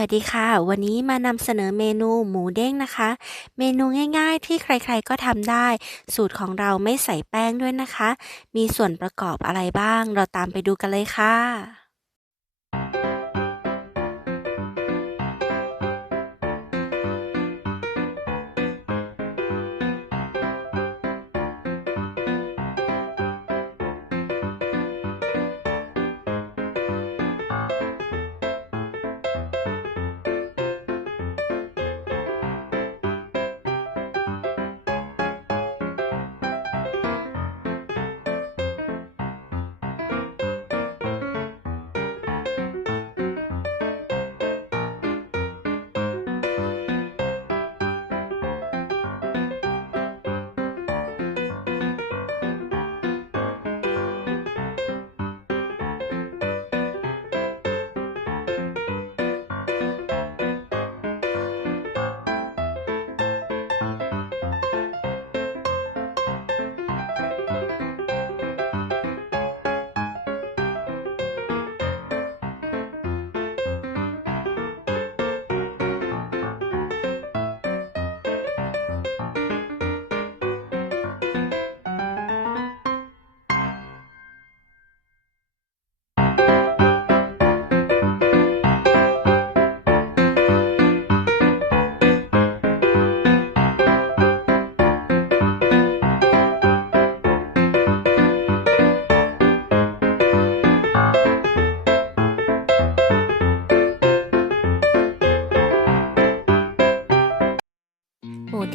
วัสดีค่ะ วันนี้มานำเสนอเมนูหมูเด้งนะคะ เมนูง่ายๆ ที่ใครๆก็ทำได้ สูตรของเราไม่ใส่แป้งด้วยนะคะ มีส่วนประกอบอะไรบ้าง เราตามไปดูกันเลยค่ะ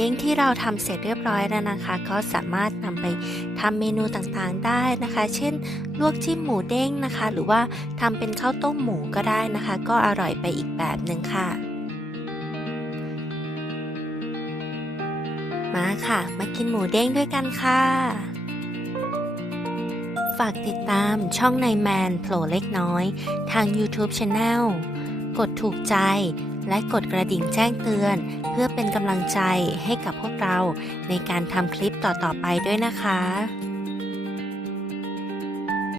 เด้งที่เราทำเสร็จเรียบร้อยแล้วนะคะ ก็สามารถนำไปทำเมนูต่างๆได้นะคะ เช่น ลวกจิ้มหมูเด้งนะคะ หรือว่าทำเป็นข้าวต้มหมูก็ได้นะคะ ก็อร่อยไปอีกแบบหนึ่งค่ะมาค่ะ มากินหมูเด้งด้วยกันค่ะ ฝากติดตามช่องในแมนโผล่เล็กน้อย ทาง YouTube Channel กดถูกใจ และกดกระดิ่งแจ้งเตือน เพื่อเป็นกำลังใจให้กับพวกเราในการทำคลิปต่อๆไปด้วยนะคะ